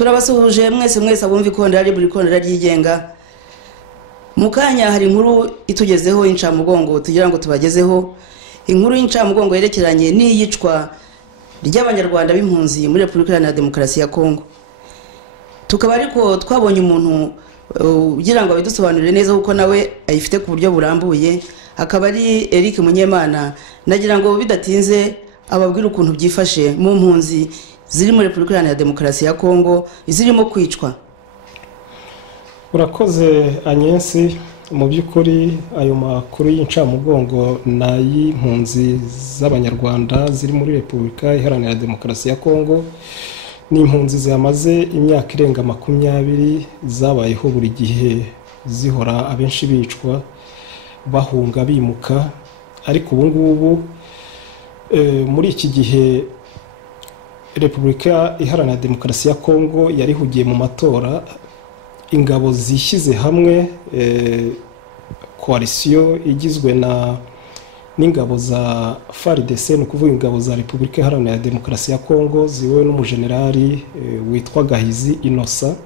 turabasuhuje mwese abumva ikondera ari buri kondera ryigenga. Mukanya hari inkuru itugezeho incamugongo tugira ngo tubagezeho inkuru y'incamugongo yerekeranye n'iyicwa ry'abanyarwanda b'impunzi muri Repubulika Iharanira Demokarasi ya Kongo. Tukaba ariko twabonye umuntu ugira ngo abidusobanurire neza uko nawe ayifite ku buryo burambuye, akaba ari Eric Munyemana. Nagira ngo bidatinze ababwira ukuntu byifashe mu mpunzi ziri muri Repubulika Iharanira Demokarasi ya Kongo zirimo kwicwa. Urakoze Agnes, mu by'ukuri ayo makuru y'incamugongo n'ay'impunzi z'abanyarwanda ziri muri Repubulika Iharanira Demokarasi ya Kongo. Ni impunzi zamaze imyaka irenga 20 zabayeho buri gihe zihora abenshi bicwa bahunga bimuka, ariko ubu ngubu muri iki gihe Repubulika Iharanira Demokarasi ya Kongo yarihugiye mu matora. Ingabo zishyize hamwe coalition igizwe n'ingabo za FARDC, no kuvuga ingabo za Repubulika Iharanira Demokarasi ya Kongo ziwe n'umujenerali witwa Gahizi Innocent.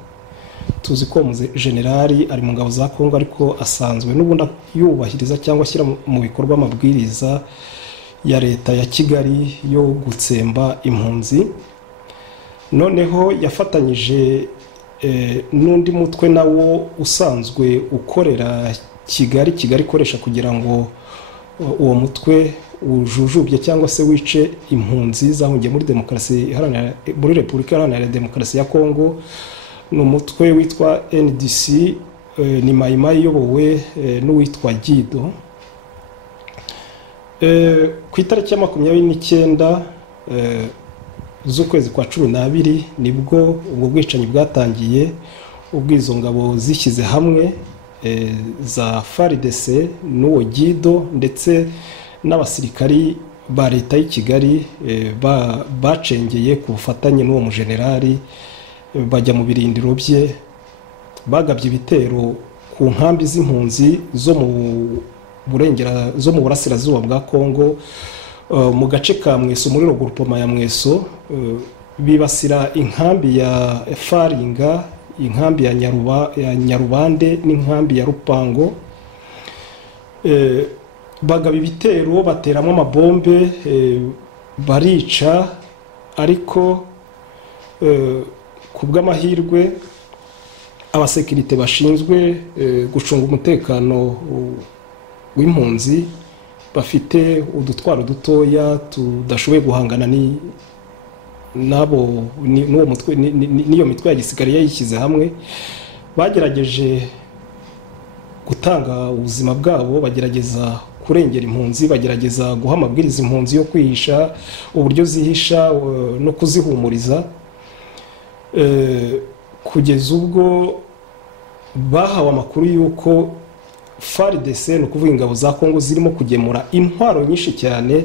Tuzi ko umujenerali ari mu ngabo za Kongo ariko asanzwe n'ubundi yubahiriza cyangwa ashyira mu bikorwa amabwiriza ya leta ya Kigali yo gutsemba impunzi. Noneho yafatanyije n'undi mutwe nawo usanzwe ukorera Kigali ikoresha kugira ngo uwo mutwe ujujubye cyangwa se wice impunzi zahungiye muri Repubulika Iharanira Demokarasi ya Kongo. Ni umutwe witwa NDC, ni Mayimayi iyobowe n'uwitwa Gido. Ku itariki ya 29 z'ukwezi kwa 12 nibwo ubwo bwicanyi bwatangiye, ubwizo ngabo zishyize hamwe za FARDC n'uwo Gido ndetse n'abasirikari ba leta y'i Kigali bacengeye ku bufatanye n'uwo mujenerali, bajya mu birindiro bye, bagabye ibitero ku nkambi z'impunzi zo mu burasirazuba bwa Kongo, mu gace ka Mweso muri Rogurupoma ya Mweso. Bibasira inkambi ya Faringa, inkambi ya Nyarubande n'inkambi ya Rupango. Bagaba ibitero, bateramo amabombe, barica, ariko ku bw'amahirwe abasekirite bashinzwe gucunga umutekano w'impunzi bafite udutwaro dutoya tudashoboye guhangana n'uwo mutwe n'iyo mitwe ya gisirikare yayishyize hamwe. Bagerageje gutanga ubuzima bwabo, bagerageza kurengera impunzi, bagerageza guha amabwiriza impunzi yo kwihisha, uburyo zihisha no kuzihumuriza, kugeza ubwo bahawe amakuru y'uko FARDC, no kuvuga ingabo za Kongo, zirimo kugemura intwaro nyinshi cyane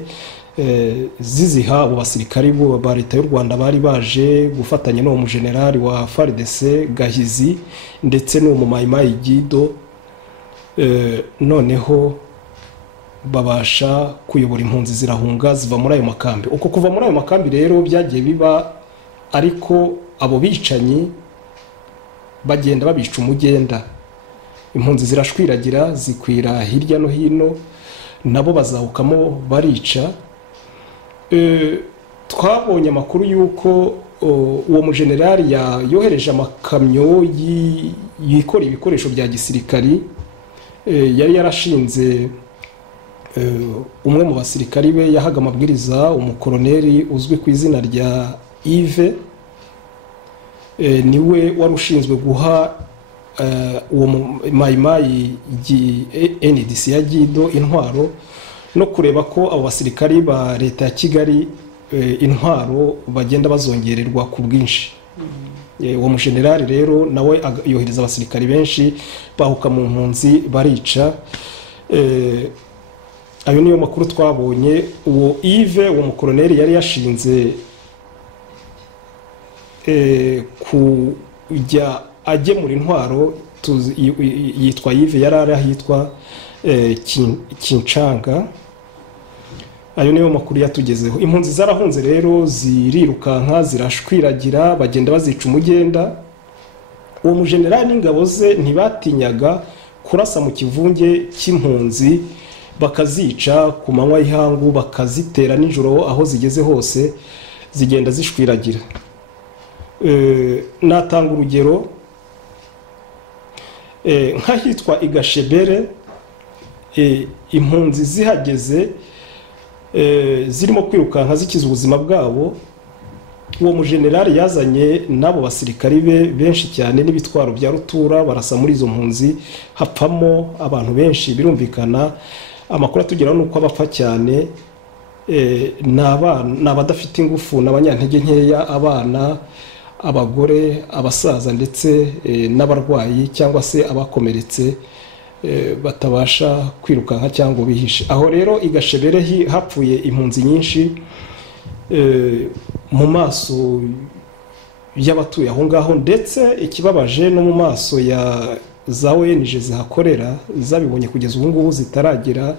ziziha abo basirikari ba leta y'u Rwanda bari baje gufatanya n'uwo mujenerali wa FARDC Gahizi ndetse n'uwo Mayimayi Gido. Noneho babasha kuyobora impunzi zirahunga ziva muri ayo makambi. Uko kuva muri ayo makambi rero byagiye biba, ariko abo bicanyi bagenda babica umugenda. Impunzi zirashwiragira zikwira hirya no hino, nabo bazahukamo barica. Twabonye amakuru y'uko uwo mujenerali yohereje amakamyo yikora ibikoresho bya gisirikari. Yari yarashinze umwe mu basirikari be, yahaga amabwiriza umukoloneli uzwi ku izina rya Yves. Niwe wari ushinzwe guha uwo Mayimayi NDC ya Gido intwaro no kureba ko abo basirikari ba leta ya Kigali intwaro bagenda bazongererwa ku bwinshi. Uwo mujenerali rero nawe yohereza abasirikari benshi, bahuka mu mpunzi barica. Ayo niyo makuru twabonye. Uwo Yves, uwo mukoloneli, yari yashinze kujya agemura intwaro, yitwa Yves, yari ahitwa Kinshanga. ayo niyo makuru yatugezeho. Impunzi zarahunze rero zirirukanka zirashwiragira bagenda bazica umugenda. Uwo mujenerali n'ingabo ze ntibatinyaga kurasa mu kivunge cy'impunzi bakazica ku manywa y'ihangu, bakazitera nijoro aho zigeze hose zigenda zishwiragira. Natanga urugero nk'ahitwa Igashebere, impunzi zihageze zirimo kwirukanka zikiza ubuzima bwabo, uwo mujenerali yazanye n'abo basirikari be benshi cyane n'ibitwaro bya rutura barasa muri izo mpunzi, hapfamo abantu benshi. Birumvikana amakuru atugeraho nuko abapfa cyane ni abadafite ingufu, n'abanyantege nkeya, abana, abagore, abasaza ndetse n'abarwayi cyangwa se abakomeretse batabasha kwirukanka cyangwa bihishe. Aho rero Igashebere hapfuye impunzi nyinshi mu maso y'abatuye aho ngaho, ndetse ikibabaje no mu maso ya za ONG zihakorera zabibonye kugeza ubu ngubu zitaragira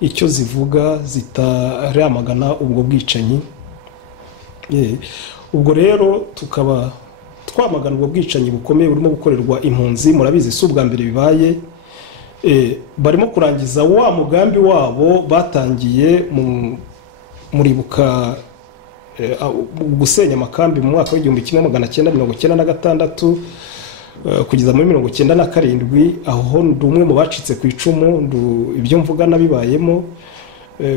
icyo zivuga, zitaramagana ubwo bwicanyi. Ubwo rero tukaba twamagana ubwo bwicanyi bukomeye burimo gukorerwa impunzi. Murabizi si ubwa mbere bibaye, barimo kurangiza wa mugambi wabo batangiye muribuka gusenya amakambi mu mwaka w'1996 kugeza muri 1997. aho ndi umwe mu bacitse ku icumu, ibyo mvuga nabibayemo.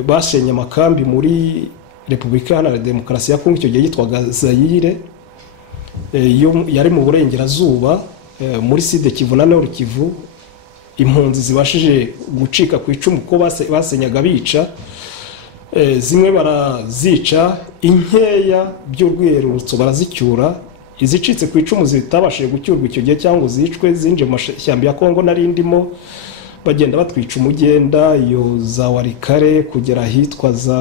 Bashenye amakambi muri Repubulika Iharanira Demokarasi ya Kongo, icyo gihe yitwaga Zaire, yari mu burengerazuba muri Sud Kivu na Nord Kivu. Impunzi zibashije gucika ku icumu ko basenyaga bica, zimwe barazica, inkeya by'urwirutso barazicyura. Izicitse ku icumu zitabashije gucyurwa icyo gihe cyangwa zicwe zinje mu mashyamba ya Kongo nari ndimo, bagenda batwica umugenda, iyo za Warikare kugera hitwa za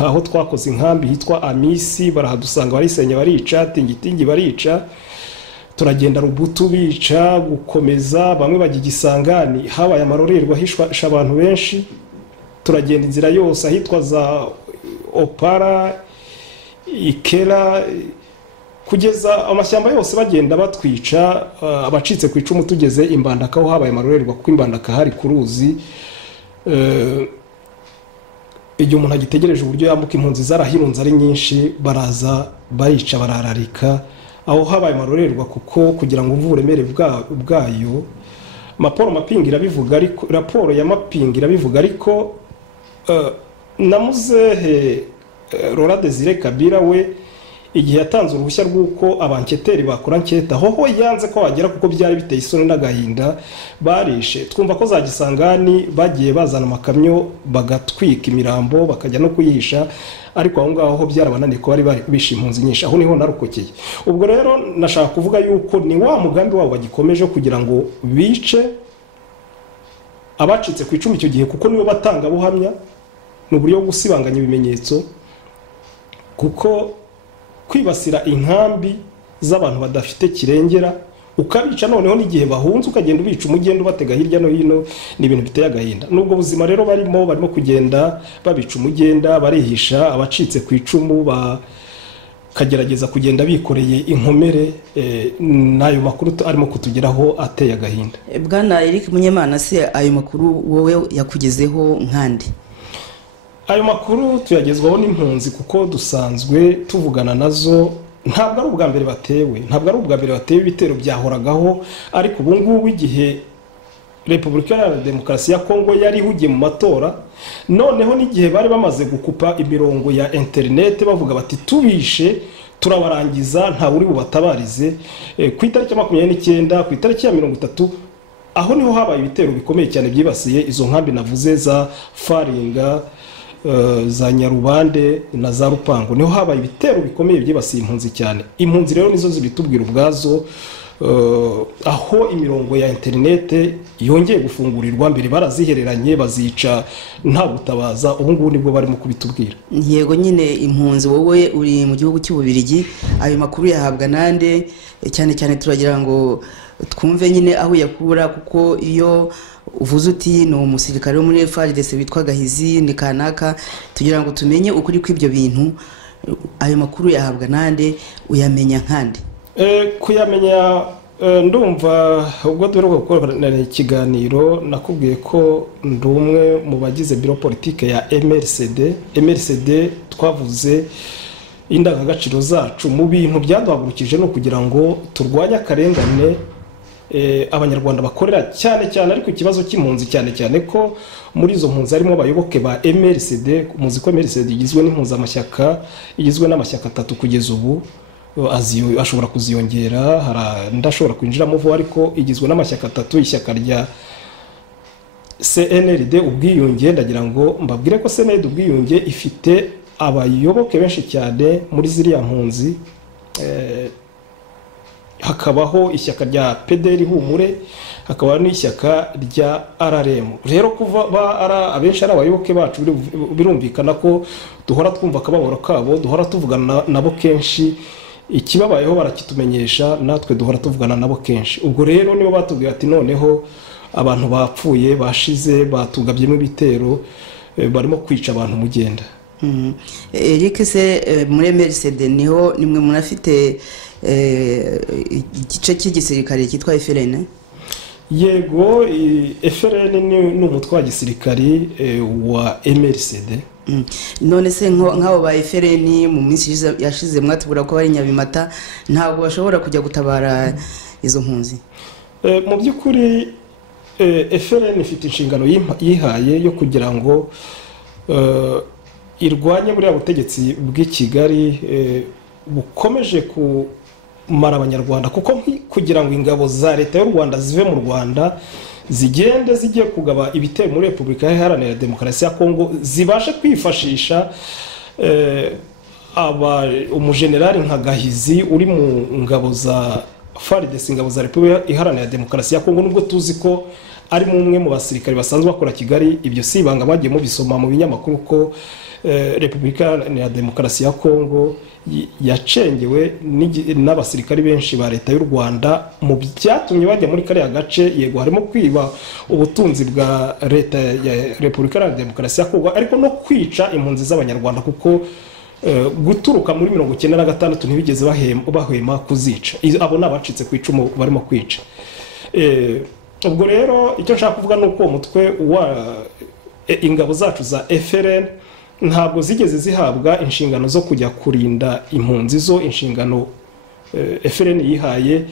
aho twakoze inkambi hitwa Amisi, barahadusanga barisenya barica, Tingitingi barica, turagenda Rubutu bica, gukomeza bamwe bajya Igisangani habaye amarorerwa hisha abantu benshi. Turagenda inzira yose ahitwa za Opara, Ikera, kugeza amashyamba yose bagenda batwica. Abacitse ku icumu tugeze Imbandaka aho habaye amarorerwa, kuko Imbandaka hari ku ruzi. Igihe umuntu agitegereje uburyo yambuka, impunzi zarahirunze ari nyinshi, baraza barica barararika aho habaye amarorerwa, kuko kugira ngo umve uburemere bwayo. Raporo ya mapingi irabivuga, ariko na muzehe Laurent Desire Kabila we igihe yatanze uruhushya rw'uko abanketeri bakora anketa, hoho yanze ko wagera, kuko byari biteye isoni n'agahinda. Barishe, twumva ko za Gisangani bagiye bazana amakamyo bagatwika imirambo bakajya no kuyihisha, ariko aho ngaho byarabananiye ko bari bishe impunzi nyinshi. Aho niho narukokeye. Ubwo rero nashaka kuvuga yuko ni wa mugambi wabo bagikomeje kugira ngo bice abacitse ku icumu icyo gihe, kuko nibo batanga buhamya, n'uburyo bwo gusibanganya ibimenyetso, kuko kwibasira inkambi z'abantu badafite kirengera ukabica, noneho n'igihe bahunze ukagenda ubica umugenda ubatega hirya no hino, ni ibintu biteye agahinda. Nubwo buzima rero barimo kugenda babica umugenda, barihisha. Abacitse ku icumu bakagerageza kugenda bikoreye inkomere. N'ayo makuru arimo kutugeraho ateye agahinda. Bwana Eric Munyemana, se ayo makuru wowe yakugezeho nkandi? Ayo makuru tuyagezwaho n'impunzi, kuko dusanzwe tuvugana nazo. Ntabwo ari ubwa mbere batewe, ibitero byahoragaho, ariko ubu ngubu igihe Repubulika Iharanira Demokarasi ya Kongo yari ihugiye mu matora, noneho n'igihe bari bamaze gukupa imirongo ya internet bavuga bati tubishe turabarangiza, nta uri bubatabarize, ku itariki ya 29, ku itariki ya 30, aho niho habaye ibitero bikomeye cyane byibasiye izo nkambi navuze za Faringa, za Nyarubande na za Rupango. Niho habaye ibitero bikomeye byibasiye impunzi cyane. Impunzi rero nizo zibitubwira ubwazo, aho imirongo ya internet yongeye gufungurirwa. Mbere barazihereranye bazica nta gutabaza, ubu ngubu nibwo barimo kubitubwira. Yego, nyine impunzi wowe uri mu gihugu cy'Ububirigi, ayo makuru yahabwa nande? Cyane cyane turagira ngo twumve nyine aho yakura, kuko iyo uvuze uti ni umusirikare wo muri FARDC witwa Gahizi ni kanaka, tugira ngo tumenye ukuri kw'ibyo bintu, ayo makuru yahabwa nande, uyamenya nkande? Kuyamenya ndumva ubwo duheruka gukorana ikiganiro nakubwiye ko ndi umwe mu bagize biro politike ya MRCD twavuze indangagaciro zacu mu bintu byaduhagurukije no kugira ngo turwanye akarengane abanyarwanda bakorera cyane cyane, ariko ikibazo cy'impunzi cyane cyane ko muri izo mpunzi harimo abayoboke ba MRCD. Muzi ko MRCD igizwe n'impuzamashyaka, igizwe n'amashyaka 3 kugeza ubu, ashobora kuziyongera, ndashobora kwinjiramo vuba, ariko igizwe n'amashyaka 3. Ishyaka rya CNRD ubwiyunge, ndagira ngo mbabwire ko CNRD ubwiyunge ifite abayoboke benshi cyane muri ziriya mpunzi. Hakabaho ishyaka rya PDR Humure, hakaba n'ishyaka rya RRM. Rero kuva abenshi ari abayoboke bacu, birumvikana ko duhora twumva akababaro kabo, duhora tuvugana nabo kenshi, ikibabayeho barakitumenyesha, natwe duhora tuvugana nabo kenshi. Ubwo rero nibo batubwiye ati noneho abantu bapfuye bashize, batugabyemo ibitero, barimo kwica abantu mugenda. Eric se muri MRCD niho nimwe munafite igice cy'igisirikare cyitwa FRN? Yego, FRN ni umutwe wa gisirikari wa MRCD. None se nk'abo ba FRN mu minsi yashize mwatubura ko bari Nyabimata, ntabwo bashobora kujya gutabara izo mpunzi? Mu by'ukuri FRN ifite inshingano yihaye yo kugira ngo irwanye buriya butegetsi bw'i Kigali bukomeje kumara abanyarwanda, kuko kugira ngo ingabo za leta y'u Rwanda zive mu Rwanda zigende zigiye kugaba ibitero muri Repubulika Iharanira Demokarasi ya Kongo, zibashe kwifashisha umujenerali nka Gahizi uri mu ngabo za FARDC, ingabo za Repubulika Iharanira Demokarasi ya Kongo. Nubwo tuzi ko ari umwe mu basirikare basanzwe bakora Kigali, ibyo si ibanga mwagiye mubisoma mu binyamakuru ko Repubulika Iharanira Demokarasi ya Kongo yacengewe n'abasirikari benshi ba leta y'u Rwanda. Mu byatumye bajya muri kariya gace, yego harimo kwiba ubutunzi bwa leta ya Repubulika Iharanira Demokarasi ya Kongo, ariko no kwica impunzi z'abanyarwanda, kuko guturuka muri 1996 ntibigeze bahwema kuzica. Abo nabacitse ku icumu barimo kwica. Ubwo rero icyo nshaka kuvuga nuko umutwe wa ingabo zacu za FRN ntabwo zigeze zihabwa inshingano zo kujya kurinda impunzi. Zo inshingano FRN yihaye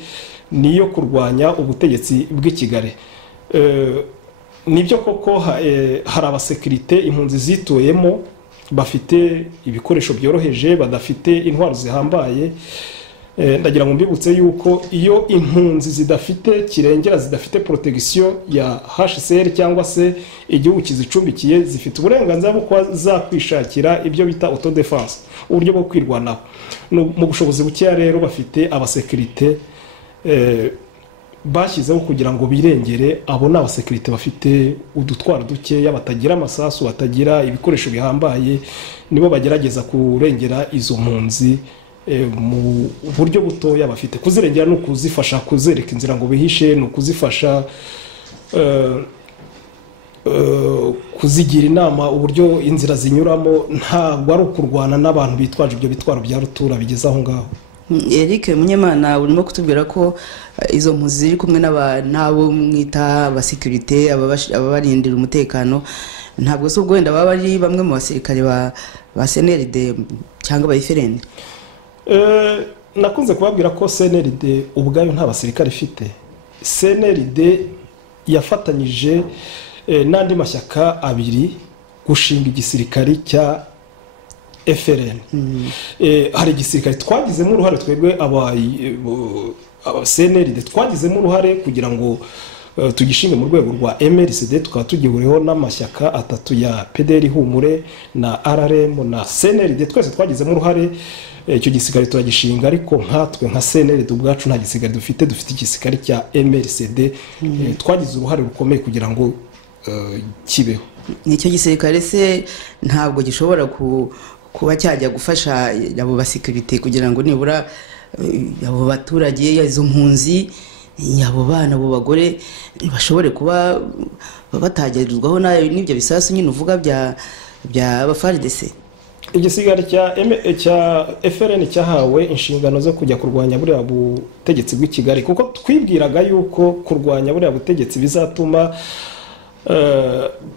niyo kurwanya ubutegetsi bw'i Kigali. Nibyo koko hari abasekirite impunzi zituyemo bafite ibikoresho byoroheje, badafite intwaro zihambaye. Ndagira ngo mbibutse yuko iyo impunzi zidafite kirengera, zidafite protection ya HCR cyangwa se igihugu kizicumbikiye, zifite uburenganzira bwo zakwishakira ibyo bita auto defense, uburyo bwo kwirwanaho. Mu bushobozi bukeya rero bafite abasekirite bashyizeho kugira ngo birengere. Abo ni abasekirite bafite udutwaro dukeya, batagira amasasu, batagira ibikoresho bihambaye, nibo bagerageza kurengera izo mpunzi mu buryo butoya bafite. Kuzirengera no kuzifasha kuzereka inzira ngo bihishe, no kuzifasha kuzigira inama uburyo inzira zinyuramo, ntabwo ari ukurwana n'abantu bitwaje ibyo bitwaro bya rutura bigeze aho ngaho. Eric Munyemana, urimo kutubwira ko izo mpunzi ziri kumwe n'abo mwita abasekirite, ababarindira umutekano, ntabwo se ubwo wenda baba ari bamwe mu basirikare ba CNRD cyangwa ba FRN? Nakunze kubabwira ko CNRD ubwayo nta basirikare ifite. CNRD yafatanyije n'andi mashyaka abiri gushinga igisirikare cya FRN. Hari igisirikare twagizemo uruhare twebwe CNRD twagizemo uruhare kugira ngo tugishinge mu rwego rwa MRCD, tukaba tugihuriyeho n'amashyaka 3 ya PDR Humure na RRM na CNRD. Twese twagizemo uruhare icyo gisirikare turagishinga, ariko nkatwe nka CNRD ubwacu nta gisirikare dufite igisirikare cya MRCD. Twagize uruhare rukomeye kugira ngo kibeho. Nicyo gisirikare se ntabwo gishobora kuba cyajya gufasha abo basekirite kugira ngo nibura abo baturage, izo mpunzi abo bana abo bagore bashobore kuba batagerezwaho n'ibyo bisasu nyine uvuga bya FARDC. igisigara cya FRN cyahawe inshingano zo kujya kurwanya buriya butegetsi bw'i Kigali, kuko twibwiraga yuko kurwanya buriya butegetsi bizatuma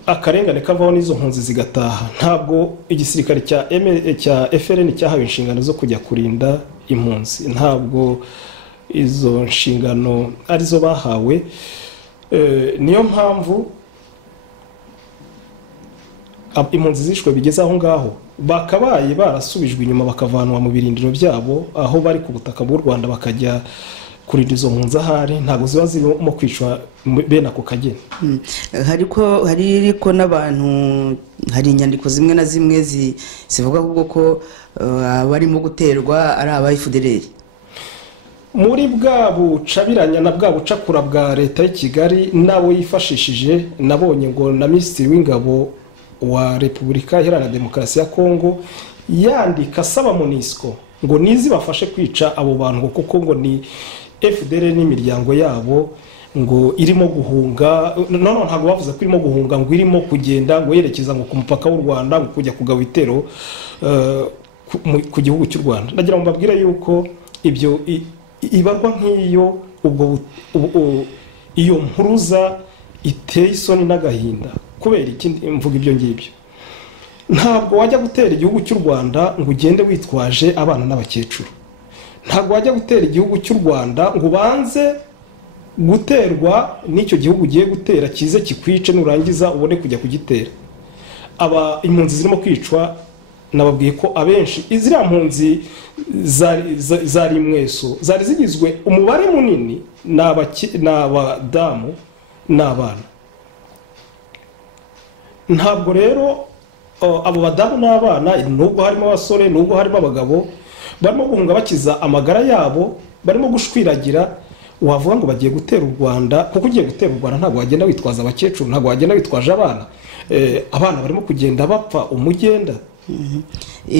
akarengane kavaho n'izo mpunzi zigataha. Ntabwo igisirikare cya FRN cyahawe inshingano zo kujya kurinda impunzi, ntabwo izo nshingano arizo bahawe. Niyo mpamvu impunzi zishwe bigeze aho ngaho, bakabaye barasubijwe inyuma bakavanwa mu birindiro byabo aho bari ku butaka bw'u Rwanda bakajya kurinda izo mpunzi ahari, ntabwo ziba zirimo kwicwa bene ako kageni. ariko n'abantu, hari inyandiko zimwe na zimwe zivuga ko barimo guterwa ari aba FDLR. Muri bwa bucabiranya na bwa bucakura bwa leta y'i Kigali nabo yifashishije, nabonye ngo na Minisitiri w'Ingabo wa Repubulika Iharanira Demokarasi ya Kongo yandika asaba MONUSCO ngo nizi bafashe kwica abo bantu, kuko ngo ni FDLR n'imiryango yabo ngo irimo guhunga. None ntabwo bavuze ko irimo guhunga, ngo irimo kugenda ngo yerekeza ngo ku mupaka w'u Rwanda, ngo kujya kugaba ibitero ku gihugu cy'u Rwanda. Ndagira ngo mbabwire yuko ibyo ibarwa nk'iyo iyo mpuruza iteye isoni n'agahinda. Kubera ikindi mvuga ibyo ngibyo, ntabwo wajya gutera igihugu cy'u Rwanda ngo ugende witwaje abana n'abakecuru. Ntabwo wajya gutera igihugu cy'u Rwanda ngo ubanze guterwa n'icyo gihugu ugiye gutera kize kikwice, nurangiza ubone kujya kugitera. Impunzi zirimo kwicwa, nababwiye ko abenshi iziriya mpunzi zari mweso zari zigizwe umubare munini n'abadamu n'abana. Ntabwo rero abo badamu n'abana, nubwo harimo abasore nubwo harimo abagabo, barimo guhunga bakiza amagara yabo, barimo gushwiragira, wavuga ngo bagiye gutera u Rwanda. Kuko ugiye gutera u Rwanda ntabwo wagenda witwaza abakecuru, ntabwo wagenda witwaje abana. Abana barimo kugenda bapfa umugenda.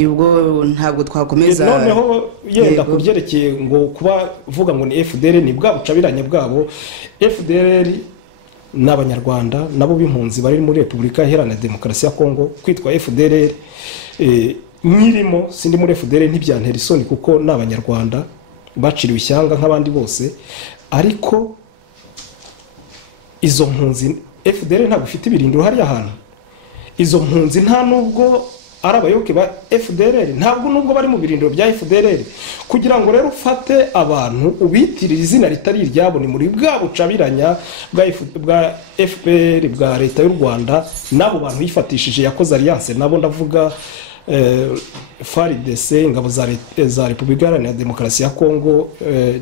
Ubwo ntabwo twakomeza. Noneho yenda kubyerekeye ngo kuba vuga ngo ni FDLR, ni bwa bucabiranye bwabo. FDLR n'abanyarwanda nabo b'impunzi bari muri Repubulika Iharanira Demokarasi ya Kongo. Kwitwa FDLR nyirimo sindi muri FDLR ntibyantera isoni, kuko n'abanyarwanda baciriwe ishyanga nk'abandi bose. Ariko izo mpunzi FDLR ntabwo ifite ibirindiro hariya hantu. Izo mpunzi nta nubwo ari abayoboke ba FDLR, ntabwo nubwo bari mu birindiro bya FDLR. Kugira ngo rero ufate abantu ubitirira izina ritari iryabo, ni muri bwa bucabiranya bwa FPR bwa leta y'u Rwanda. Nabo bantu yifatishije yakoze alliance nabo, ndavuga FARDC, ingabo za Repubulika Iharanira Demokarasi ya Kongo,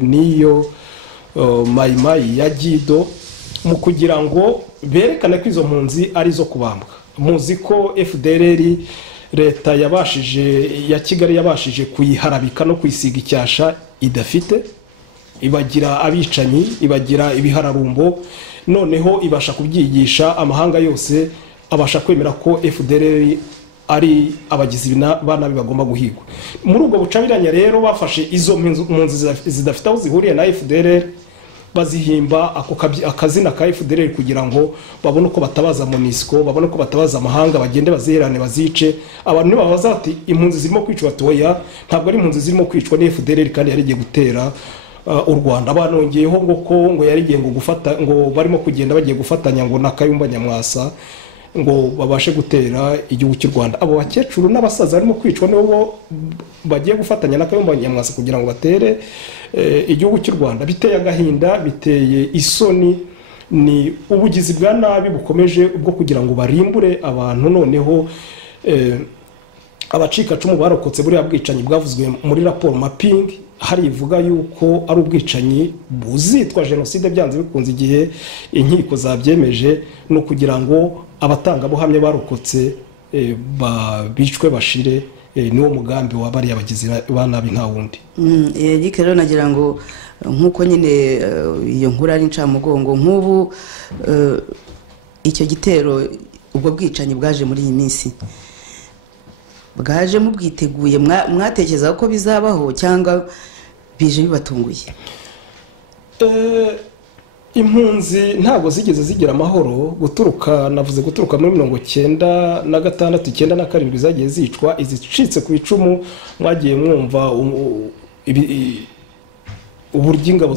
niyo Mayimayi ya Gido, mu kugira ngo berekane ko izo mpunzi ari zo kubambwa. Muzi ko FDLR leta ya Kigali yabashije kuyiharabika no kwisiga icyasha idafite, ibagira abicanyi, ibagira ibihararumbo, noneho ibasha kubyigisha amahanga yose, abasha kwemera ko FDLR ari abagizi banabi bagomba guhigwa. Muri ubwo bucabiranya rero bafashe izo mpunzi zidafite aho zihuriye na FDLR, bazihimba akazina ka FDLR kugira ngo babone uko batabaza MONUSCO, babone uko batabaza amahanga, bagende baziherane bazice. Abantu nibabaza ati impunzi zirimo kwicwa, toya ntabwo ari impunzi zirimo kwicwa, ni FDLR kandi yarigiye gutera u Rwanda. Banongeyeho ngo yarigiye ngo gufata, ngo barimo kugenda bagiye gufatanya ngo na Kayumba Nyamwasa ngo babashe gutera igihugu cy'u Rwanda. Abo bakecuru n'abasaza barimo kwicwa nibo bagiye gufatanya na Kayumba Nyamwasa kugira ngo batere igihugu cy'u Rwanda. Biteye agahinda, biteye isoni, ni ubugizi bwa nabi bukomeje bwo kugira ngo barimbure abantu. Noneho abacikacumu barokotse buriya bwicanyi bwavuzwe muri raporo mapping, hari ivuga yuko ari ubwicanyi buzitwa jenoside byanze bikunze igihe inkiko zabyemeje, no kugira ngo abatangabuhamya barokotse bicwe bashire. Niwo mugambi wa bari abagizi ba nabi nta wundi. Eric rero nagira ngo nkuko nyine iyo nkuru ari incamugongo, nk'ubu icyo gitero, ubwo bwicanyi bwaje muri iyi minsi, bwaje mubwiteguye, mwatekereza ko bizabaho cyangwa bije bibatunguye? impunzi ntabwo zigeze zigira amahoro navuze guturuka muri 1996 1997 zagiye zicwa, izicitse ku icumu mwagiye mwumva uburyo ingabo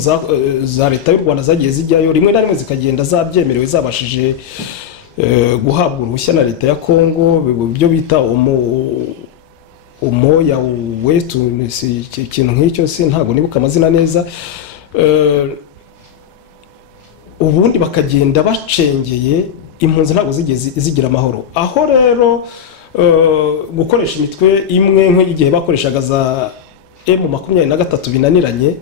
za leta y'u Rwanda zagiye zijyayo, rimwe na rimwe zikagenda zabyemerewe zabashije guhabwa uruhushya na leta ya Kongo, byo bita umoya wetu ikintu nk'icyo, ntabwo nibuka amazina neza. Ubundi bakagenda bacengeye, impunzi ntabwo zigeze zigira amahoro. Aho rero gukoresha imitwe imwe nk'igihe bakoreshaga za M23 binaniranye,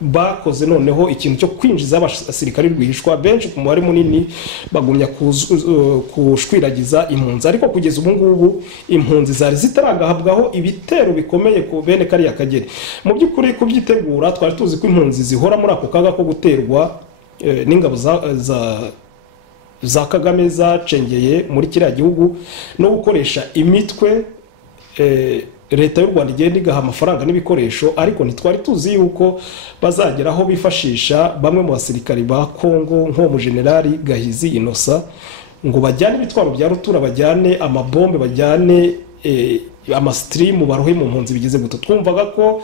bakoze noneho ikintu cyo kwinjiza abasirikari rwihishwa, benshi ku mubare munini bagumya kushwiragiza impunzi. Ariko kugeza ubu ngubu impunzi zari zitaragahabwaho ibitero bikomeye ku bene kariya Kagera. Mu by'ukuri kubyitegura twari tuzi ko impunzi zihora muri ako kaga ko guterwa n'ingabo za Kagame zacengeye muri kiriya gihugu, no gukoresha imitwe leta y'u Rwanda igenda igaha amafaranga n'ibikoresho. Ariko ntitwari tuzi yuko bazageraho bifashisha bamwe mu basirikari ba Kongo nko mu Generali Gahizi Innocent ngo bajyane ibitwaro bya rutura, bajyane amabombe, bajyane amastream barohe mu mpunzi bigeze guto. Twumvaga ko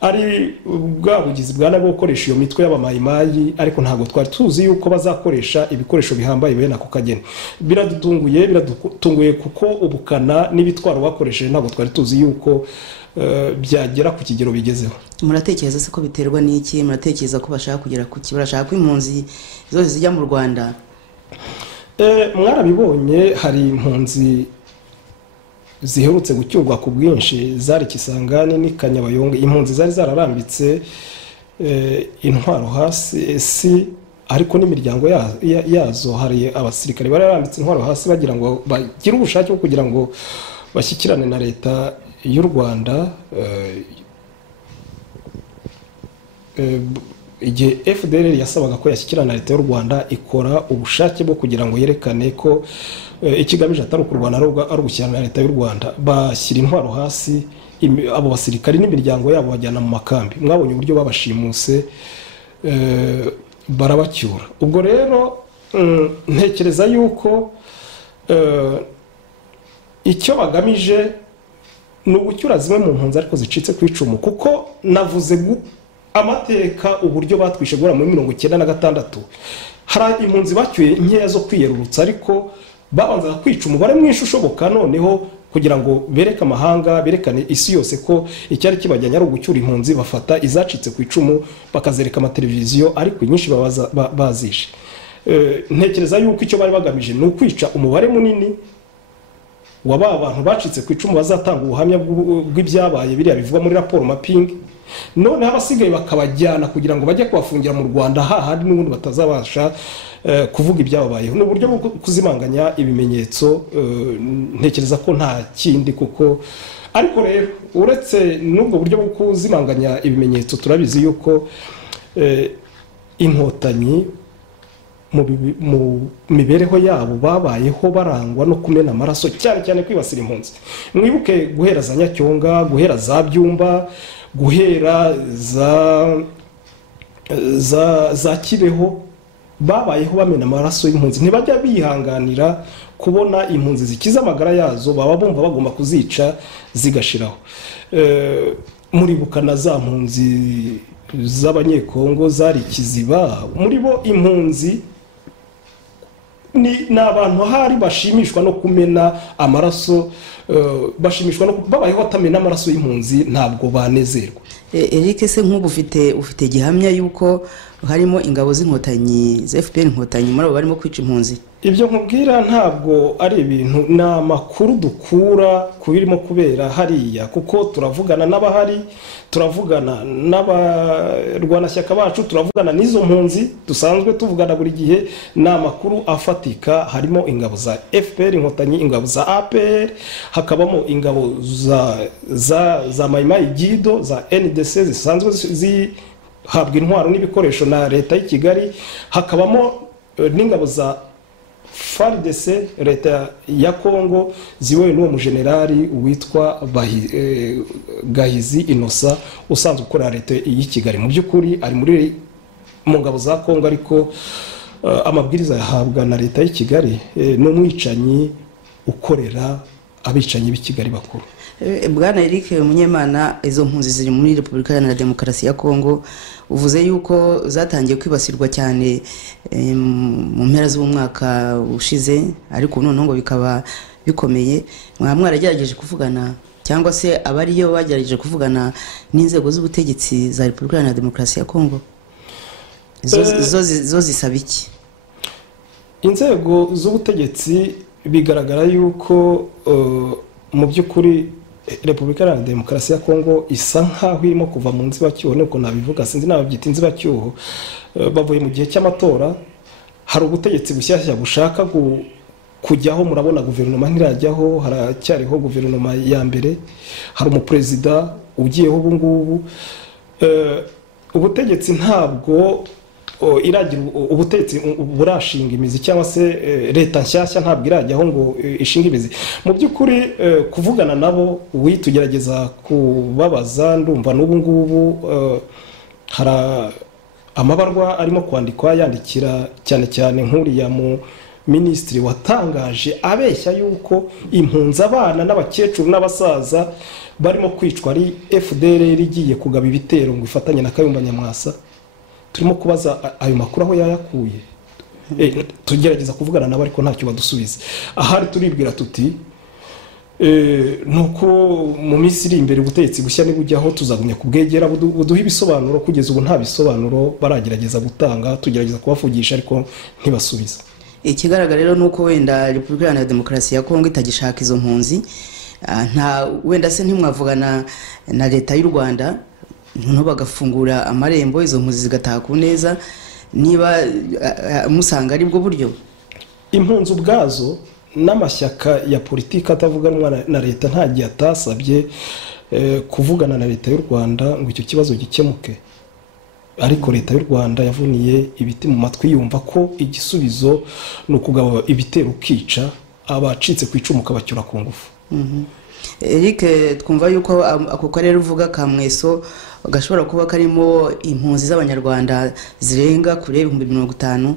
ari bwa bugizi bwa nabo gukoresha iyo mitwe y'abamayimayi, ariko ntabwo twari tuzi yuko bazakoresha ibikoresho bihambaye bene ako Kageni. Biradutunguye kuko ubukana n'ibitwaro bakoresheje ntabwo twari tuzi yuko byagera ku kigero bigezeho. Muratekereza se ko biterwa n'iki? Muratekereza ko bashaka kugera ku kibara, bashaka ko impunzi zose zijya mu Rwanda? Mwarabibonye hari impunzi ziherutse gucyurwa ku bwinshi zari Kisangani ni Kanyabayonga. Impunzi zari zararambitse intwaro hasi, ariko n'imiryango yazo hari abasirikare bararambitse intwaro hasi bagira ngo bagire ubushake bwo kugira ngo bashyikirane na leta y'u Rwanda. Igihe FDLR yasabaga ko yashyikirana na leta y'u Rwanda, ikora ubushake bwo kugira ngo yerekane ko ikigamije atari ukurwana ari ugushyirana na leta y'u Rwanda. Bashyira intwaro hasi, abo basirikari n'imiryango yabo bajyana mu makambi. Mwabonye uburyo babashimuse, barabacyura. Ubwo rero ntekereza yuko icyo bagamije ni ugucyura zimwe mu mpunzi ariko zicitse ku icumu, kuko navuze amateka uburyo batwishe guhera muri 1996. Hari impunzi bacyuye nkeya zo kwiyerurutsa, ariko babanza kwica umubare mwinshi ushoboka, noneho kugira ngo bereke amahanga, berekane isi yose ko icyari kibajyanye ari ugucyura impunzi. Bafata izacitse ku icumu bakazereka amateleviziyo, ariko nyinshi bazishe. Ntekereza yuko icyo bari bagamije ni ukwica umubare munini waba abantu bacitse ku icumu, bazatanga ubuhamya bw'ibyabaye biriya bivugwa muri raporo mapping. None abasigaye bakabajyana kugira ngo bajye kubafungira mu Rwanda, hahandi n'ubundi batazabasha kuvuga ibyababayeho. Ni uburyo bwo kuzimanganya ibimenyetso. Ntekereza ko nta kindi, kuko ariko rero uretse n'ubwo buryo bwo kuzimanganya ibimenyetso, turabizi yuko inkotanyi mu mibereho yabo babayeho barangwa no kumena amaraso, cyane cyane kwibasira impunzi. Mwibuke guhera za Nyacyonga, guhera za Byumba, guhera za Kibeho, babayeho bamena amaraso y'impunzi. Ntibajya bihanganira kubona impunzi zikiza amagara yazo, baba bumva bagomba kuzica zigashiraho. Muribuka na za mpunzi z'abanyekongo zari Kiziba. Muri bo impunzi ni abantu hari bashimishwa no kumena amaraso, bashimishwa no babayeho batamena amaraso y'impunzi, ntabwo banezerwa. Eric, se nk'ubu ufite gihamya yuko harimo ingabo z'inkotanyi za FPR inkotanyi muri abo barimo kwica impunzi? Ibyo nkubwira ntabwo ari ibintu, na makuru dukura kubirimo kubera hariya, kuko turavugana n'abahari, turavugana n'abarwanashyaka bacu, turavugana n'izo mpunzi dusanzwe tuvugana buri gihe. Na makuru afatika, harimo ingabo za FPR inkotanyi, ingabo za APR, hakabamo ingabo za Mayimayi Gido, za NDC zisanzwe zihabwa intwaro n'ibikoresho na leta y'i Kigali, hakabamo n'ingabo za FARDC leta ya Kongo ziwe n'uwo mujenerali witwa Gahizi Innocent usanzwe ukora leta y'i Kigali. Mu by'ukuri ari muri mu ngabo za Kongo, ariko amabwiriza yahabwa na leta y'i Kigali n'umwicanyi ukorera abicanyi b'i Kigali bakuru. Bwana Eric Munyemana, izo mpunzi ziri muri Repubulika Iharanira Demokarasi ya Kongo, uvuze yuko zatangiye kwibasirwa cyane mu mpera z'umwaka ushize, ariko noneho ngo bikaba bikomeye. Mwaragerageje kuvugana cyangwa se abariyo bagerageje kuvugana n'inzego z'ubutegetsi za Repubulika Iharanira Demokarasi ya Kongo? Zo zisaba iki? Inzego z'ubutegetsi bigaragara yuko mu by'ukuri Repubulika Iharanira Demokarasi ya Kongo isa nkaho irimo kuva mu nzibacyuho, nuko nabivuga, sinzi nababyita inzibacyuho. Bavuye mu gihe cy'amatora, hari ubutegetsi bushyashya bushaka kujyaho. Murabona guverinoma ntirajyaho, haracyariho guverinoma ya mbere, hari umuperezida ugiyeho ubu ngubu. Ubutegetsi ntabwo iragira ubutegetsi burashinga imizi, cyangwa se leta nshyashya ntabwo irajyaho ngo ishinga imizi. Mu by'ukuri kuvugana nabo witugerageza kubabaza, ndumva n'ubu ngubu hari amabarwa arimo kwandikwa yandikira cyane cyane nk'uriya mu minisitiri watangaje abeshya yuko impunzi, abana n'abakecuru n'abasaza barimo kwicwa ari FDLR igiye kugaba ibitero ngo ifatanye na Kayumba Nyamwasa. Turimo kubaza ayo makuru aho yayakuye. Tugerageza kuvugana nabo ariko ntacyo badusubiza. Ahari turibwira tuti nuko mu minsi iri imbere ubutegetsi bushya nibujyaho tuzagumya kubwegera buduha ibisobanuro. Kugeza ubu nta bisobanuro baragerageza gutanga, tugerageza kubavugisha ariko ntibasubiza. Ikigaragara rero nuko wenda Repubulika Iharanira Demokarasi ya Kongo itagishaka izo mpunzi. Wenda se ntimwavugana na leta y'u Rwanda noneho bagafungura amarembo izo mpunzi zigataha ku neza, niba musanga ari bwo buryo? Impunzi ubwazo n'amashyaka ya politiki atavuganwa na leta ntagiye atasabye kuvugana na leta y'u Rwanda ngo icyo kibazo gikemuke, ariko leta y'u Rwanda yavuniye ibiti mu matwi yumva ko igisubizo ni ukugaba ibitero ukica abacitse ku icumu kabacyura ku ngufu. Eric, twumva yuko ako karere uvuga ka Mweso gashobora kuba karimo impunzi z'abanyarwanda zirenga kure 50,000.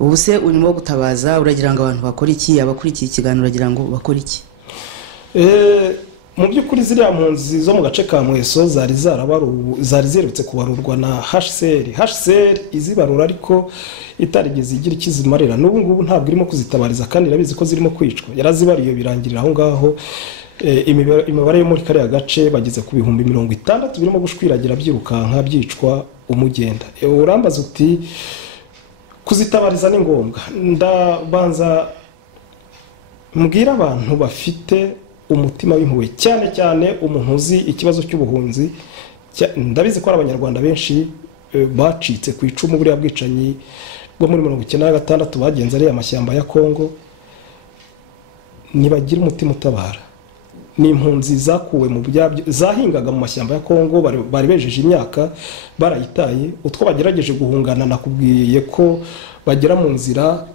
Ubu se urimo gutabaza, uragira ngo abantu bakora iki? Abakurikiye ikiganiro uragira ngo bakora iki? Mu by'ukuri ziriya mpunzi zo mu gace ka Mweso zari zerutse kubarurwa na HCR izibarura, ariko itarigeze igira ikizimarira. N'ubu ngubu ntabwo irimo kuzitabariza kandi irabizi ko zirimo kwicwa. Yarazibariye birangirira aho ngaho. Imibare yo muri kariya gace bageze ku 60,000 birimo gushwiragira byirukanka byicwa umugenda. Urambaza uti kuzitabariza ni ngombwa. Ndabanza mbwira abantu bafite umutima w'impuhwe, cyane cyane umuntu uzi ikibazo cy'ubuhunzi. Ndabizi ko abanyarwanda benshi bacitse ku icumu buriya bwicanyi bwo muri 1996 bagenze ari amashyamba ya Kongo. Nibagira umutima utabara. Ni impunzi zakuwe mu byabyo, zahingaga mu mashyamba ya Kongo, bari bejeje imyaka barayitaye. Utwo bagerageje guhungana nakubwiye ko bagera mu nzira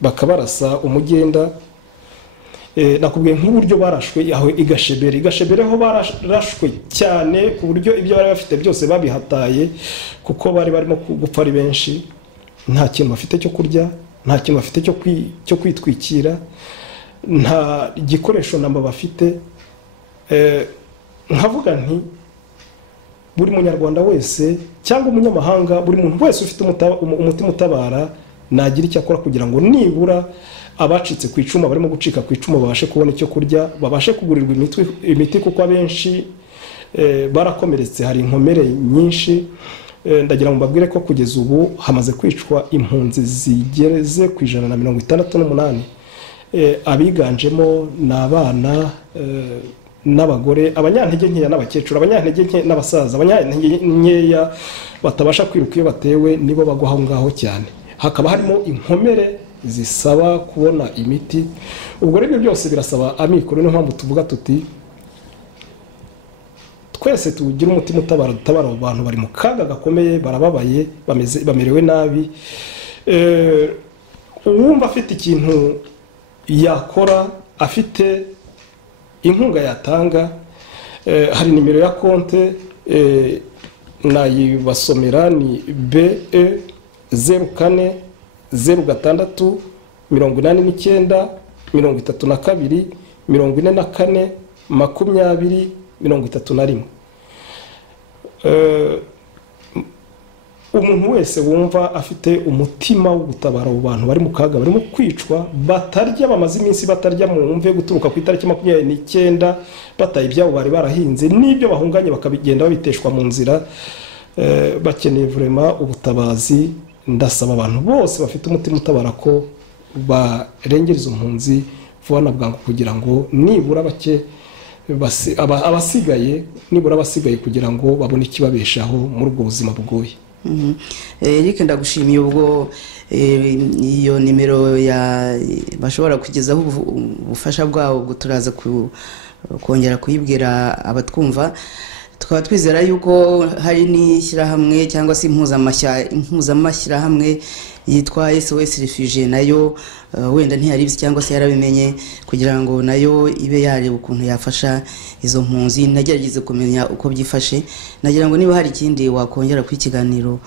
bakabarasa umugenda. Nakubwiye nk'uburyo barashwe aho igashebere ho barashwe cyane ku buryo ibyo bari bafite byose babihataye, kuko bari barimo gupfa ari benshi. Nta kintu bafite cyo kurya, nta kintu bafite cyo kwitwikira, nta gikoresho namba bafite. Nkavuga nti buri munyarwanda wese cyangwa umunyamahanga, buri muntu wese ufite umutima utabara nagira icyo akora kugira ngo nibura abacitse ku icumu, barimo gucika ku icumu, babashe kubona icyo kurya, babashe kugurirwa imiti, kuko abenshi barakomeretse, hari inkomere nyinshi. Ndagira ngo mbabwire ko kugeza ubu hamaze kwicwa impunzi zigeze ku 168. Abiganjemo n'abana n'abagore, abanyantege nkeya n'abakecuru, abanyantege nke n'abasaza, abanyantege nkeya batabasha kwiruka iyo batewe nibo bagwa aho ngaho cyane. Hakaba harimo inkomere zisaba kubona imiti. Ubwo rero byose birasaba amikoro. Niyo mpamvu tuvuga tuti twese tugira umutima utabara, dutabara abantu bari mu kaga gakomeye, barababaye, bamerewe nabi. uwumva afite ikintu yakora, afite inkunga yatanga, hari nimero ya konte nayibasomera, ni BE 04 06 89 32 44 20 31. Umuntu wese wumva afite umutima wo gutabara abo bantu bari mu kaga, barimo kwicwa, batarya, bamaze iminsi batarya, mu mve guturuka ku itariki 29 bataye ibyabo bari barahinze, n'ibyo bahunganye bakabigenda babiteshwa mu nzira, bakeneye vraiment ubutabazi. Ndasaba abantu bose bafite umutima utabara ko barengera izo mpunzi vuba na bwangu, kugira ngo nibura bake abasigaye, nibura abasigaye kugira ngo babone ikibabeshaho muri ubwo buzima bugoye. Eric, ndagushimiye. Ubwo iyo nimero ya bashobora kugezaho ubufasha bwabo, ubwo turaza kongera kuyibwira abatwumva. Tukaba twizera yuko hari n'ishyirahamwe cyangwa se impuzamashyirahamwe yitwa SOS Refugee, nayo wenda ntiyaribizi cyangwa se yarabimenye, kugira ngo nayo ibe yareba ukuntu yafasha izo mpunzi. Nagerageze kumenya uko byifashe, nagira ngo niba hari ikindi wakongera ku ikiganiro,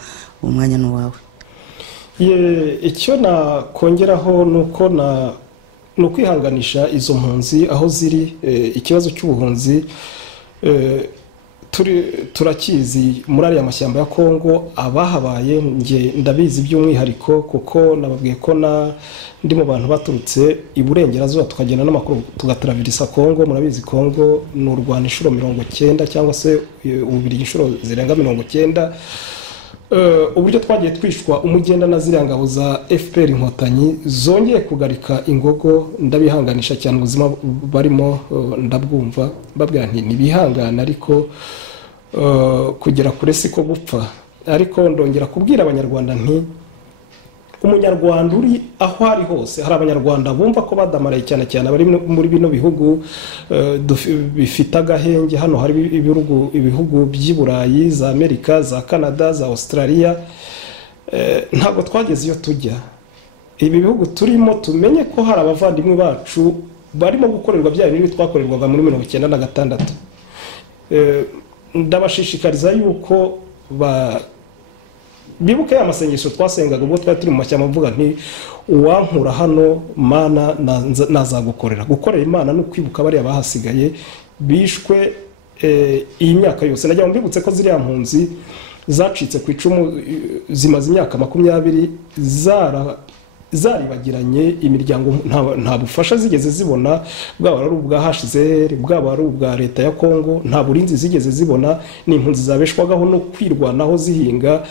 umwanya n'uwawe. Icyo nakongeraho nuko no kwihanganisha izo mpunzi aho ziri. Ikibazo cy'ubuhunzi turakizi muri ariya mashyamba ya Kongo, abahabaye nge ndabizi by'umwihariko, kuko nababwiye ko ndi mu bantu baturutse iburengerazuba tukagenda n'amakuru tugataravirisa Kongo. Murabizi Kongo ni u Rwanda inshuro 90 cyangwa se ububiri inshuro zirenga 90. Uburyo twagiye twishwa umugenda na ziriya ngabo za FPR inkotanyi zongeye kugarika ingogo, ndabihanganisha cyane. Ubuzima barimo ndabwumva, babwira nti nibihangana, ariko kugera kure siko gupfa. Ariko ndongera kubwira abanyarwanda nti umunyarwanda uri aho ari hose, hari abanyarwanda bumva ko badamaraye cyane cyane bari muri bino bihugu bifite agahenge. Hano hari ibihugu by'i Burayi, za Amerika, za Canada, za Australia. Ntabwo twageze iyo tujya. Ibi bihugu turimo tumenye ko hari abavandimwe bacu barimo gukorerwa bya bintu twakorerwaga muri 1996. Ndabashishikariza yuko bibuke amasengesho twasengaga ubwo twari turi mu mashyamba, mvuga nti uwankura hano Mana nazagukorera. Gukorera Imana no kwibuka bari abahasigaye bishwe iyi myaka yose. Najya mbibutse ko ziriya mpunzi zacitse ku icumu zimaze imyaka 20 zaribagiranye, imiryango nta bufasha zigeze zibona, bwaba ari ubwa HCR, bwaba ari ubwa leta ya Kongo, nta burinzi zigeze zibona. Ni impunzi zabeshwagaho no kwirwanaho zihinga,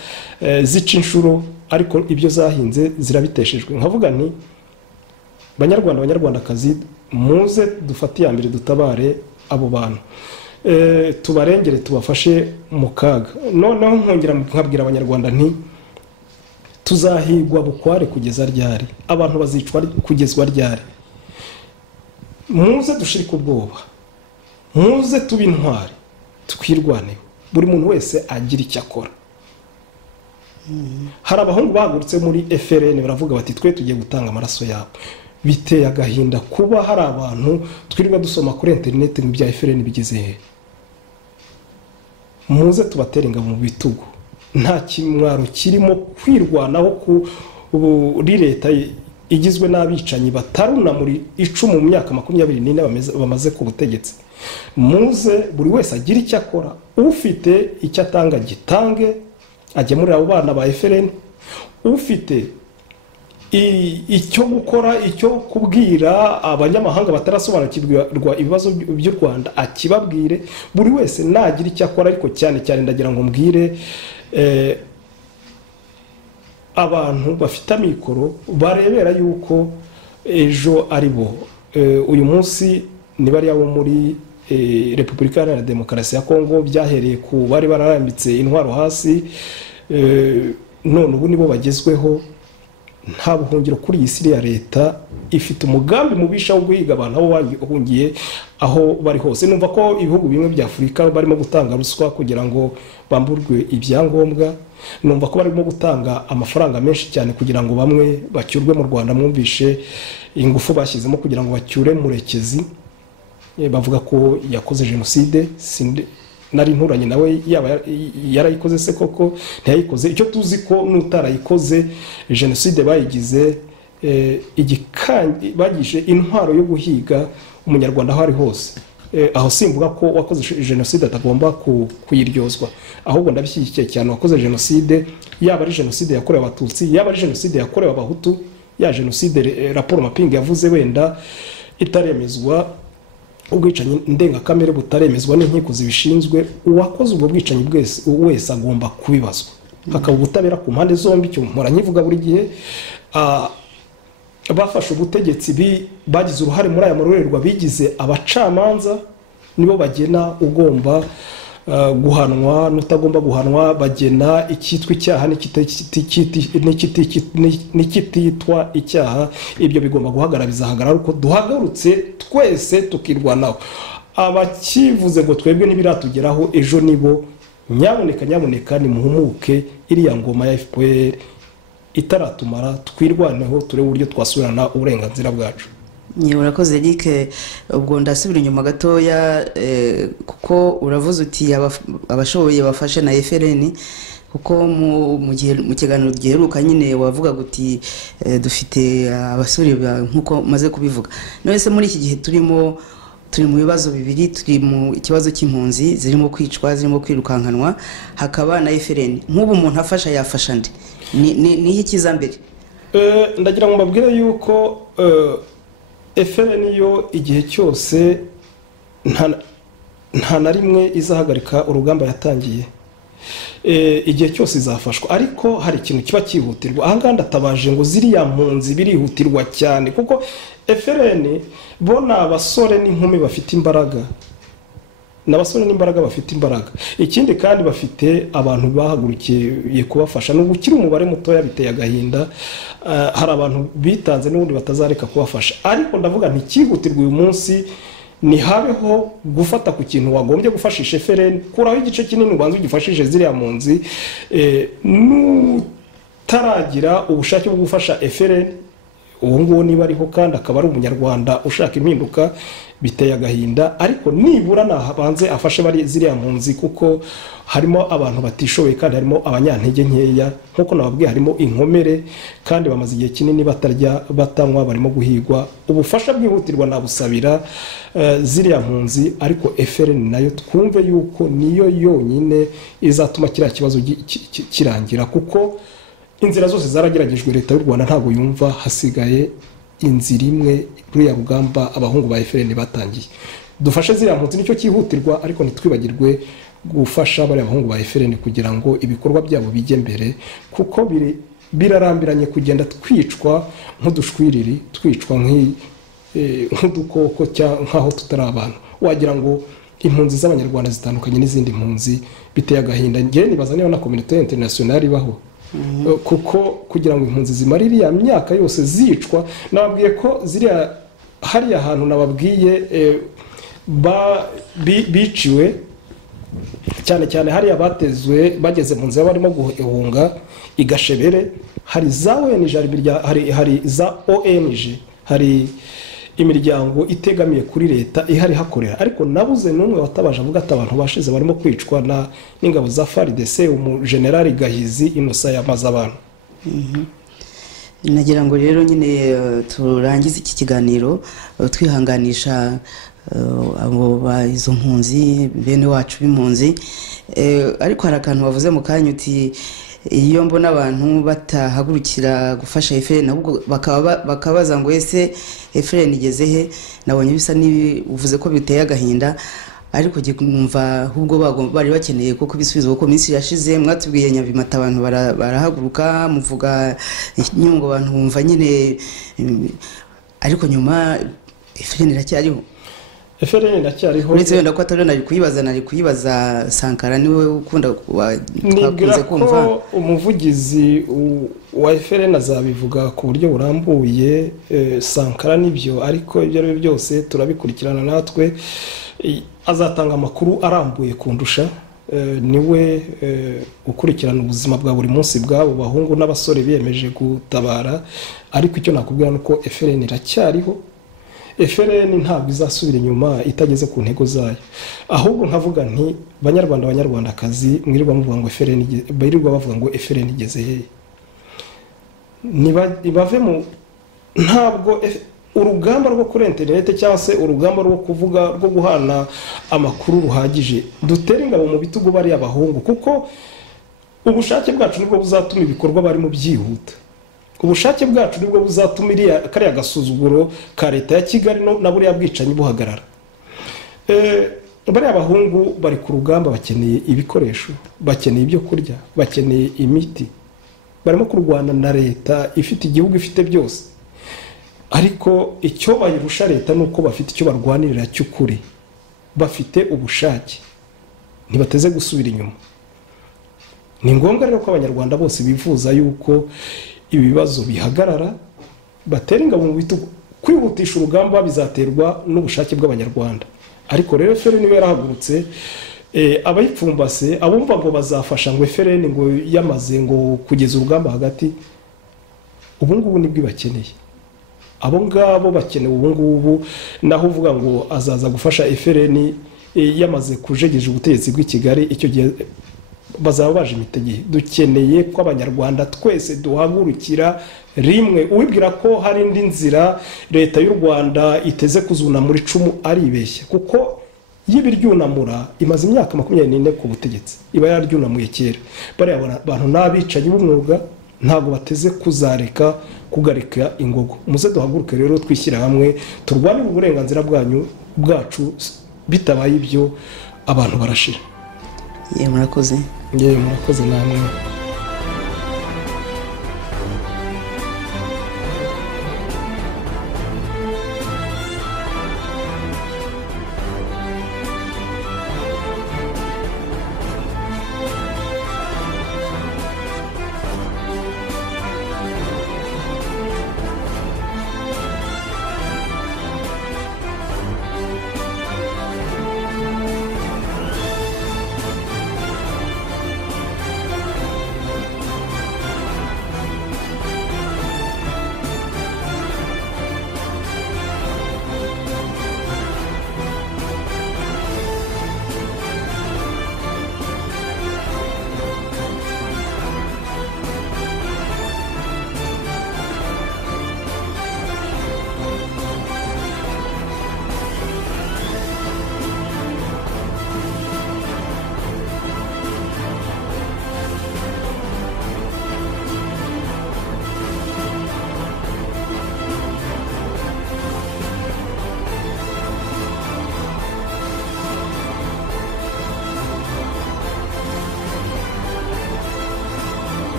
zica inshuro, ariko ibyo zahinze zirabiteshejwe. Nkavuga nti banyarwandakazi, muze dufate ya mbere dutabare abo bantu, tubarengere, tubafashe mu kaga. Noneho nkongera nkabwira abanyarwanda nti tuzahigwa bukware kugeza ryari? Abantu bazicwa kugezwa ryari? Muze dushirike ubwoba, muze tuba intwari, twirwaneho, buri muntu wese agira icyo akora. Hari abahungu bahagurutse muri FRN baravuga bati twe tugiye gutanga amaraso yabo. Biteye agahinda kuba hari abantu twirirwa dusoma kuri internet mu bya FRN bigeze he. Muze tubatere ingabo mu bitugu, nta kimwaro kirimo kwirwanaho kuri leta igizwe n'abicanyi bataruna muri 10 mu myaka 24 bamaze ku butegetsi. Muze buri wese agira icyo akora, ufite icyo atanga gitange, ajye muri abo bana ba FRN. Ufite icyo gukora, icyo kubwira abanyamahanga batarasobanukirwa ibibazo by'u Rwanda akibabwire. Buri wese nagira icyo akora, ariko cyane cyane ndagira ngo mbwire abantu bafite amikoro barebera yuko ejo ari bo. Uyu munsi ni bari abo muri Repubulika Iharanira Demokarasi ya Kongo byahereye ku bari bararambitse intwaro hasi, none ubu nibo bagezweho. nta buhungiro kuri iyi si ya leta ifite umugambi mubisha wo guhiga abantu abo bahungiye aho bari hose. Numva ko ibihugu bimwe bya Afurika barimo gutanga ruswa kugira ngo bamburwe ibyangombwa, numva ko barimo gutanga amafaranga menshi cyane kugira ngo bamwe bacyurwe mu Rwanda. Mwumvishe ingufu bashyizemo kugira ngo bacyure Murekezi, bavuga ko yakoze jenoside. Nari nturanye nawe yaba yarayikoze se koko ntiyayikoze. Icyo tuzi ko n'utarayikoze jenoside bayigize bagije intwaro yo guhiga umunyarwanda aho ari hose. Aho simvuga ko wakoze jenoside atagomba kuyiryozwa, ahubwo ndabishyigikiye cyane wakoze jenoside, yaba ari jenoside yakorewe Abatutsi, yaba ari jenoside yakorewe Abahutu, ya jenoside raporo Mapinga yavuze wenda itaremezwa, ubwicanyi ndengakamere butaremezwa n'inkiko zibishinzwe, uwakoze ubwo bwicanyi wese agomba kubibazwa, hakaba ubutabera ku mpande zombi. Cyo mpora nkivuga buri gihe, bafashe ubutegetsi bagize uruhare muri aya marorerwa, bigize abacamanza, nibo bagena ugomba guhanwa n'utagomba guhanwa, bagena icyitwa icyaha n'ikititwa icyaha. Ibyo bigomba guhagarara, bizahagarara uko duhagurutse twese tukirwanaho. Abakivuze ngo twebwe n'ibiratugeraho ejo nibo nyamuneka nimuhumuke, iriya ngoma ya FPR itaratumara, twirwaneho turebe uburyo twasubirana uburenganzira bwacu. Urakoze Eric. Ubwo ndasubira inyuma gatoya, kuko uravuze uti abashoboye bafashe na FRN, kuko mu kiganiro giheruka nyine wavuga guti dufite abasore nkuko maze kubivuga. None se muri iki gihe turi mu bibazo bibiri, turi mu ikibazo cy'impunzi zirimo kwicwa, zirimo kwirukankanwa, hakaba na FRN. Nk'ubu umuntu afasha yafasha nde? Ni ikiza mbere? Ndagira ngo mbabwire yuko FRN yo igihe cyose nta na rimwe izahagarika urugamba yatangiye. Igihe cyose izafashwa, ariko hari ikintu kiba cyihutirwa. Aha ngaha ndatabaje ngo ziriya mpunzi birihutirwa cyane, kuko FRN bo ni abasore n'inkumi bafite imbaraga, n'abasore n'imbaraga bafite imbaraga. Ikindi kandi bafite abantu bahagurukiye kubafasha. Nubwo ukiri umubare mutoya biteye agahinda, hari abantu bitanze n'ubundi batazareka kubafasha. Ariko ndavuga ntikihutirwa uyu munsi, ni habeho gufata ku kintu wagombye gufashisha FRN, kuraho igice kinini ubanza ugifashije ziriya mpunzi. N'utaragira ubushake bwo gufasha FRN, uwo nguwo niba ariho kandi akaba ari umunyarwanda ushaka impinduka, biteye agahinda. Ariko nibura nabanze afashe bari ziriya mpunzi, kuko harimo abantu batishoboye kandi harimo abanyantege nkeya. Nkuko nababwiye, harimo inkomere kandi bamaze igihe kinini batarya batanywa, barimo guhigwa. Ubufasha bwihutirwa nabusabira ziriya mpunzi, ariko FRN nayo twumve yuko niyo yonyine izatuma kiriya kibazo kirangira, kuko inzira zose zarageragejwe. Leta y'u Rwanda ntabwo yumva, hasigaye inzira imwe, ruriya rugamba abahungu ba FRN batangiye. Dufashe ziriya mpunzi nicyo cyihutirwa, ariko ntitwibagirwe gufasha bari abahungu ba FRN kugira ngo ibikorwa byabo bijye mbere, kuko birarambiranye kugenda twicwa nk'udushwiriri, twicwa nk'udukoko nk'aho tutari abantu. Wagira ngo impunzi z'abanyarwanda zitandukanye n'izindi mpunzi, biteye agahinda. Njye nibaza niba na community international ibaho, kuko kugira ngo impunzi zimara iriya myaka yose zicwa. Nababwiye ko ziriya hariya hantu nababwiye biciwe cyane cyane hariya batezwe bageze mu nzira barimo guhunga igashebere. Hari za ONG, hari za ONG, hari imiryango itegamiye kuri leta ihari hakorera, ariko nabuze n'umwe watabaje avuga ati abantu bashize barimo kwicwa n'ingabo za FARDC, umujenerali Gahizi Innocent yamaze abantu. Nagira ngo rero nyine turangize iki kiganiro twihanganisha abo izo mpunzi, bene wacu b'impunzi. Ariko hari akantu bavuze mu kanya uti iyo mbona abantu batahagurukira gufasha FRN, ahubwo bakabaza ngo ese FRN igeze he. Nabonye bisa uvuze ko biteye agahinda, ariko numva ahubwo bari bakeneye ko kubisubiza, kuko minsi yashize mwatubwiye Nyabimata abantu barahaguruka muvuga Nyungwe, abantu bumva nyine, ariko nyuma FRN iracyariho. FRN iracyariho. uretse wenda ko atari nari kuyibaza Sankara niwe ukunda twakunze kumva umuvugizi wa FRN azabivuga ku buryo burambuye. Sankara nibyo, ariko ibyo ari byose turabikurikirana natwe, azatanga amakuru arambuye kundusha. Niwe ukurikirana ubuzima bwa buri munsi bw'abo bahungu n'abasore biyemeje gutabara. Ariko icyo nakubwira nuko FRN iracyariho. FRN ntabwo izasubira inyuma itageze ku ntego zayo, ahubwo nkavuga nti banyarwandakazi mwirirwa muvuga ngo FRN, birirwa bavuga ngo FRN igeze hehe, nibave mu ntabwo urugamba rwo kuri internet cyangwa se urugamba rwo kuvuga rwo guhana amakuru ruhagije dutera ingabo mu bitugu bari abahungu, kuko ubushake bwacu nibwo buzatuma ibikorwa bari mu byihuta. Ubushake bwacu nibwo buzatuma kariya gasuzuguro ka leta ya Kigali na buriya bwicanyi buhagarara. Bari abahungu bari ku rugamba, bakeneye ibikoresho, bakeneye ibyo kurya, bakeneye imiti, barimo kurwana na leta ifite igihugu ifite byose. Ariko icyo bayirusha leta nuko bafite icyo barwanirira cy'ukuri, bafite ubushake, ntibateze gusubira inyuma. Ni ngombwa rero ko abanyarwanda bose bifuza yuko ibibazo bihagarara, batera ingabo mu bitugu. Kwihutisha urugamba bizaterwa n'ubushake bw'abanyarwanda. Ariko rero FRN niwe yarahagurutse, abayipfumbase abumva ngo bazafasha ngo FRN ngo yamaze ngo kugeza urugamba hagati, ubu ngubu nibwo bakeneye. Abo ngabo bakenewe ubu ngubu, naho uvuga ngo azaza gufasha FRN yamaze kujegeje ubutegetsi bw'i Kigali, icyo gihe bazaba baje imitegeye. Dukeneye ko abanyarwanda twese duhagurukira rimwe. Uwibwira ko hari indi nzira leta y'u Rwanda iteze kuzuna muri cumu aribeshya, kuko yibiryunamura imaze imyaka 24 ku butegetsi, iba yaryunamuye kera. Bari abantu nabicanyi b'umwuga ntago bateze kuzareka kugarika ingogo. Muze duhaguruke rero twishyira hamwe turwanire uburenganzira bwacu, bitabaye ibyo abantu barashira. Murakoze. Murakoze namwe.